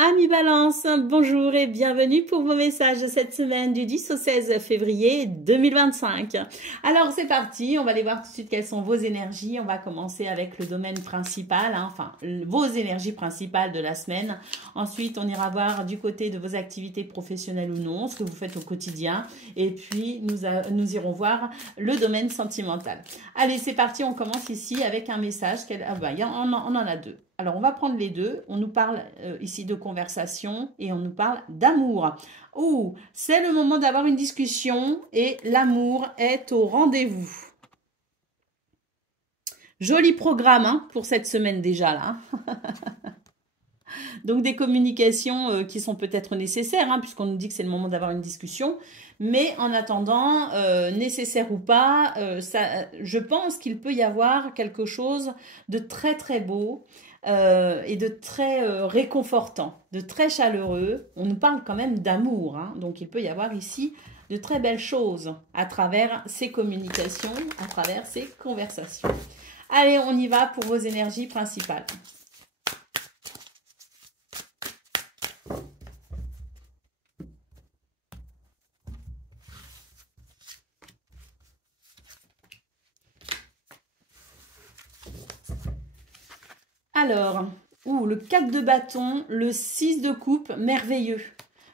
Amis Balance, bonjour et bienvenue pour vos messages de cette semaine du 10 au 16 février 2025. Alors c'est parti, on va aller voir tout de suite quelles sont vos énergies. On va commencer avec le domaine principal, enfin vos énergies principales de la semaine. Ensuite, on ira voir du côté de vos activités professionnelles ou non, ce que vous faites au quotidien. Et puis, nous irons voir le domaine sentimental. Allez, c'est parti, on commence ici avec un message. On en a deux. Alors, on va prendre les deux. On nous parle ici de conversation et on nous parle d'amour. Oh, c'est le moment d'avoir une discussion et l'amour est au rendez-vous. Joli programme hein, pour cette semaine déjà là. Donc des communications qui sont peut-être nécessaires, hein, puisqu'on nous dit que c'est le moment d'avoir une discussion. Mais en attendant, nécessaire ou pas, je pense qu'il peut y avoir quelque chose de très très beau et de très réconfortant, de très chaleureux. On nous parle quand même d'amour, hein, donc il peut y avoir ici de très belles choses à travers ces communications, à travers ces conversations. Allez, on y va pour vos énergies principales. Alors, le 4 de bâton, le 6 de coupe, merveilleux.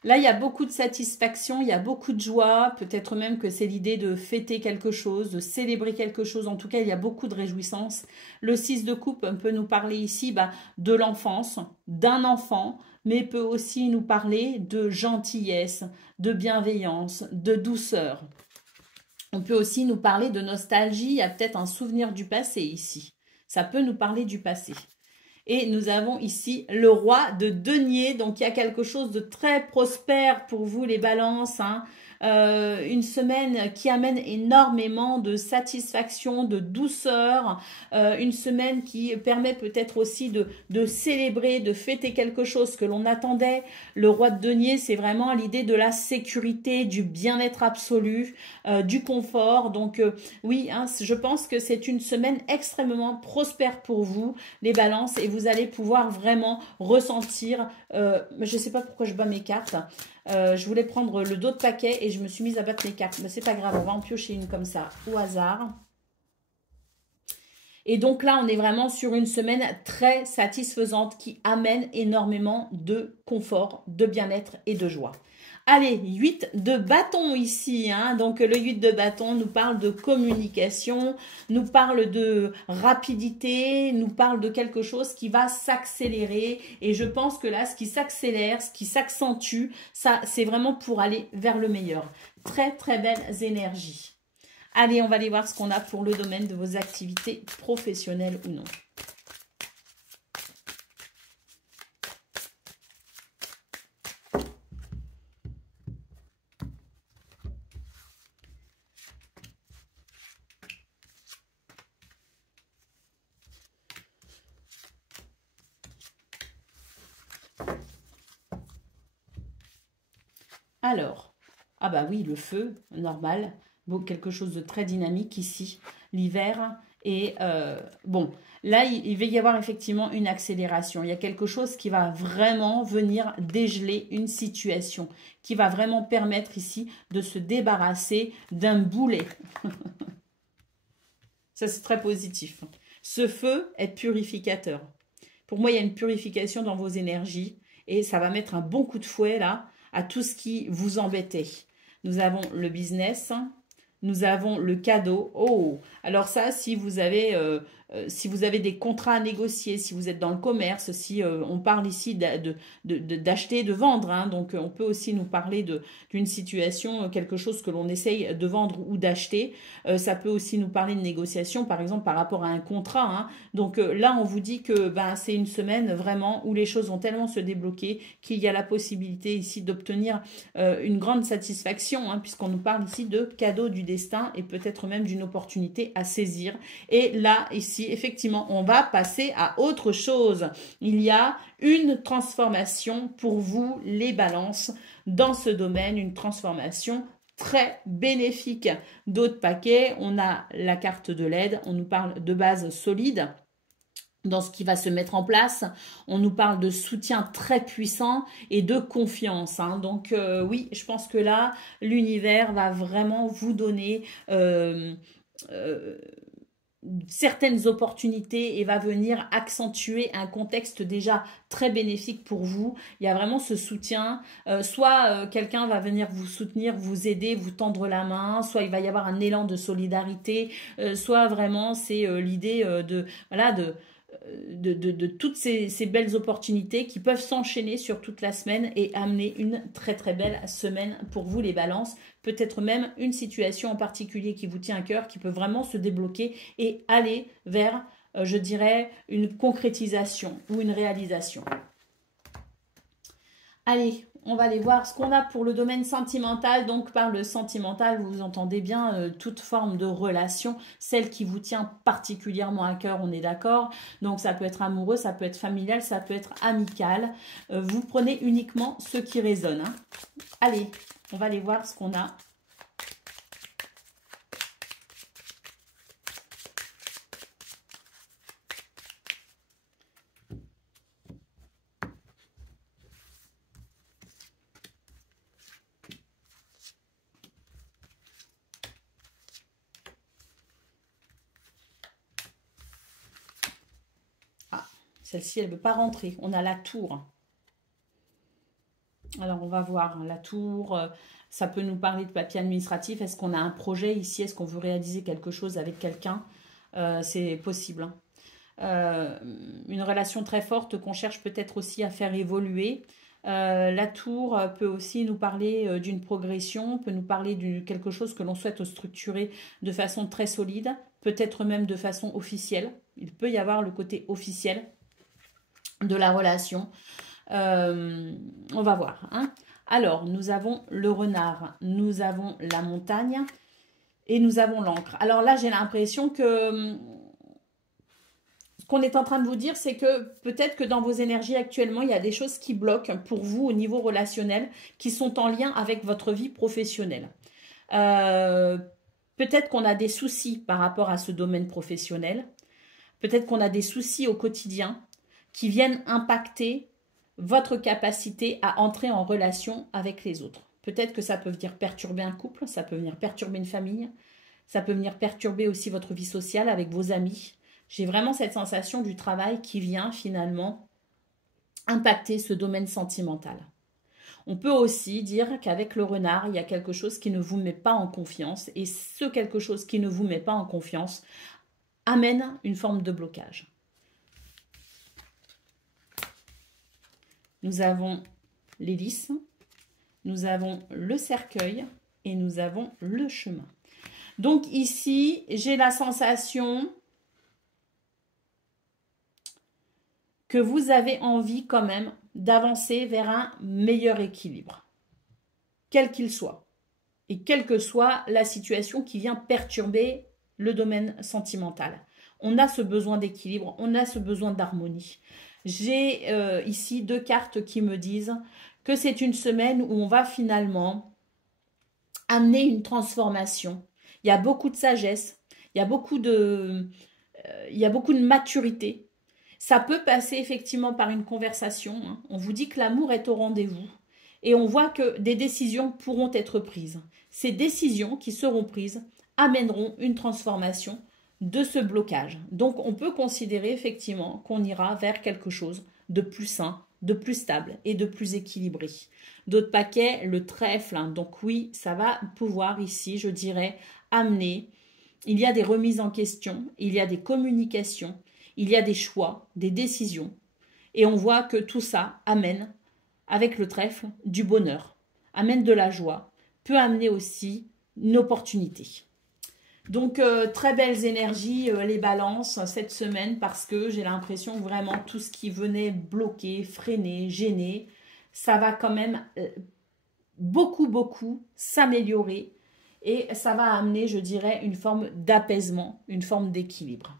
Là, il y a beaucoup de satisfaction, il y a beaucoup de joie. Peut-être même que c'est l'idée de fêter quelque chose, de célébrer quelque chose. En tout cas, il y a beaucoup de réjouissance. Le 6 de coupe peut nous parler ici de l'enfance, d'un enfant, mais peut aussi nous parler de gentillesse, de bienveillance, de douceur. On peut aussi nous parler de nostalgie. Il y a peut-être un souvenir du passé ici. Ça peut nous parler du passé. Et nous avons ici le roi de denier. Donc, il y a quelque chose de très prospère pour vous, les balances. Hein. Une semaine qui amène énormément de satisfaction, de douceur. Une semaine qui permet peut-être aussi de célébrer, de fêter quelque chose que l'on attendait. Le roi de denier, c'est vraiment l'idée de la sécurité, du bien-être absolu, du confort. Donc, oui, hein, je pense que c'est une semaine extrêmement prospère pour vous, les balances. Et vous allez pouvoir vraiment ressentir, je ne sais pas pourquoi je bats mes cartes, je voulais prendre le dos de paquet et je me suis mise à battre mes cartes, mais c'est pas grave, on va en piocher une comme ça au hasard. Et donc là, on est vraiment sur une semaine très satisfaisante qui amène énormément de confort, de bien-être et de joie. Allez, 8 de bâton ici, hein. Donc le 8 de bâton nous parle de communication, nous parle de rapidité, nous parle de quelque chose qui va s'accélérer. Et je pense que là, ce qui s'accélère, ce qui s'accentue, ça, c'est vraiment pour aller vers le meilleur. Très, très belles énergies. Allez, on va aller voir ce qu'on a pour le domaine de vos activités professionnelles ou non. Alors, ah bah oui, le feu, normal, bon, quelque chose de très dynamique ici, l'hiver, et bon, là, il va y avoir effectivement une accélération, il y a quelque chose qui va vraiment venir dégeler une situation, qui va vraiment permettre ici de se débarrasser d'un boulet. Ça, c'est très positif. Ce feu est purificateur. Pour moi, il y a une purification dans vos énergies, et ça va mettre un bon coup de fouet, là, à tout ce qui vous embêtait. Nous avons le business, nous avons le cadeau. Oh, alors ça, si vous avez des contrats à négocier, si vous êtes dans le commerce, si on parle ici d'acheter, de vendre, hein, donc on peut aussi nous parler d'une situation, quelque chose que l'on essaye de vendre ou d'acheter. Ça peut aussi nous parler de négociation, par exemple par rapport à un contrat. Hein. Donc là, on vous dit que c'est une semaine vraiment où les choses vont tellement se débloquer qu'il y a la possibilité ici d'obtenir une grande satisfaction, hein, puisqu'on nous parle ici de cadeau du destin et peut-être même d'une opportunité à saisir. Et là, ici, effectivement, on va passer à autre chose. Il y a une transformation pour vous, les balances, dans ce domaine, une transformation très bénéfique. D'autres paquets, on a la carte de l'aide, on nous parle de base solide. dans ce qui va se mettre en place. On nous parle de soutien très puissant et de confiance. Hein. Donc oui, je pense que là, l'univers va vraiment vous donner certaines opportunités et va venir accentuer un contexte déjà très bénéfique pour vous. Il y a vraiment ce soutien. Soit quelqu'un va venir vous soutenir, vous aider, vous tendre la main, soit il va y avoir un élan de solidarité, soit vraiment c'est l'idée de toutes ces belles opportunités qui peuvent s'enchaîner sur toute la semaine et amener une très très belle semaine pour vous les balances. Peut-être même une situation en particulier qui vous tient à cœur, qui peut vraiment se débloquer et aller vers, je dirais, une concrétisation ou une réalisation. Allez, on va aller voir ce qu'on a pour le domaine sentimental. Donc, par le sentimental, vous entendez bien toute forme de relation, celle qui vous tient particulièrement à cœur, on est d'accord. Donc, ça peut être amoureux, ça peut être familial, ça peut être amical. Vous prenez uniquement ce qui résonne. Hein. Allez, on va aller voir ce qu'on a. Celle-ci, elle ne veut pas rentrer. On a la tour. Alors, on va voir la tour. Ça peut nous parler de papier administratif. Est-ce qu'on a un projet ici? Est-ce qu'on veut réaliser quelque chose avec quelqu'un? C'est possible. Hein. Une relation très forte qu'on cherche peut-être aussi à faire évoluer. La tour peut aussi nous parler d'une progression, peut nous parler de quelque chose que l'on souhaite structurer de façon très solide, peut-être même de façon officielle. Il peut y avoir le côté officiel de la relation. On va voir. Hein. Alors, nous avons le renard, nous avons la montagne et nous avons l'encre. Alors là, j'ai l'impression que ce qu'on est en train de vous dire, c'est que peut-être que dans vos énergies actuellement, il y a des choses qui bloquent pour vous au niveau relationnel, qui sont en lien avec votre vie professionnelle. Peut-être qu'on a des soucis par rapport à ce domaine professionnel. Peut-être qu'on a des soucis au quotidien qui viennent impacter votre capacité à entrer en relation avec les autres. Peut-être que ça peut venir perturber un couple, ça peut venir perturber une famille, ça peut venir perturber aussi votre vie sociale avec vos amis. J'ai vraiment cette sensation du travail qui vient finalement impacter ce domaine sentimental. On peut aussi dire qu'avec le renard, il y a quelque chose qui ne vous met pas en confiance et ce quelque chose qui ne vous met pas en confiance amène une forme de blocage. Nous avons l'hélice, nous avons le cercueil et nous avons le chemin. Donc ici, j'ai la sensation que vous avez envie quand même d'avancer vers un meilleur équilibre, quel qu'il soit, et quelle que soit la situation qui vient perturber le domaine sentimental. On a ce besoin d'équilibre, on a ce besoin d'harmonie. J'ai ici deux cartes qui me disent que c'est une semaine où on va finalement amener une transformation. Il y a beaucoup de sagesse, il y a beaucoup de maturité. Ça peut passer effectivement par une conversation. Hein. On vous dit que l'amour est au rendez-vous et on voit que des décisions pourront être prises. Ces décisions qui seront prises amèneront une transformation de ce blocage. Donc, on peut considérer effectivement qu'on ira vers quelque chose de plus sain, de plus stable et de plus équilibré. D'autres paquets, le trèfle. Hein. Donc, oui, ça va pouvoir ici, je dirais, amener. Il y a des remises en question, il y a des communications, il y a des choix, des décisions. Et on voit que tout ça amène, avec le trèfle, du bonheur, amène de la joie, peut amener aussi une opportunité. Donc, très belles énergies, les balances, cette semaine, parce que j'ai l'impression que vraiment tout ce qui venait bloquer, freiner, gêner, ça va quand même beaucoup s'améliorer et ça va amener, je dirais, une forme d'apaisement, une forme d'équilibre.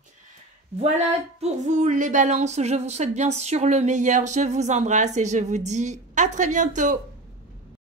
Voilà pour vous les balances, je vous souhaite bien sûr le meilleur, je vous embrasse et je vous dis à très bientôt.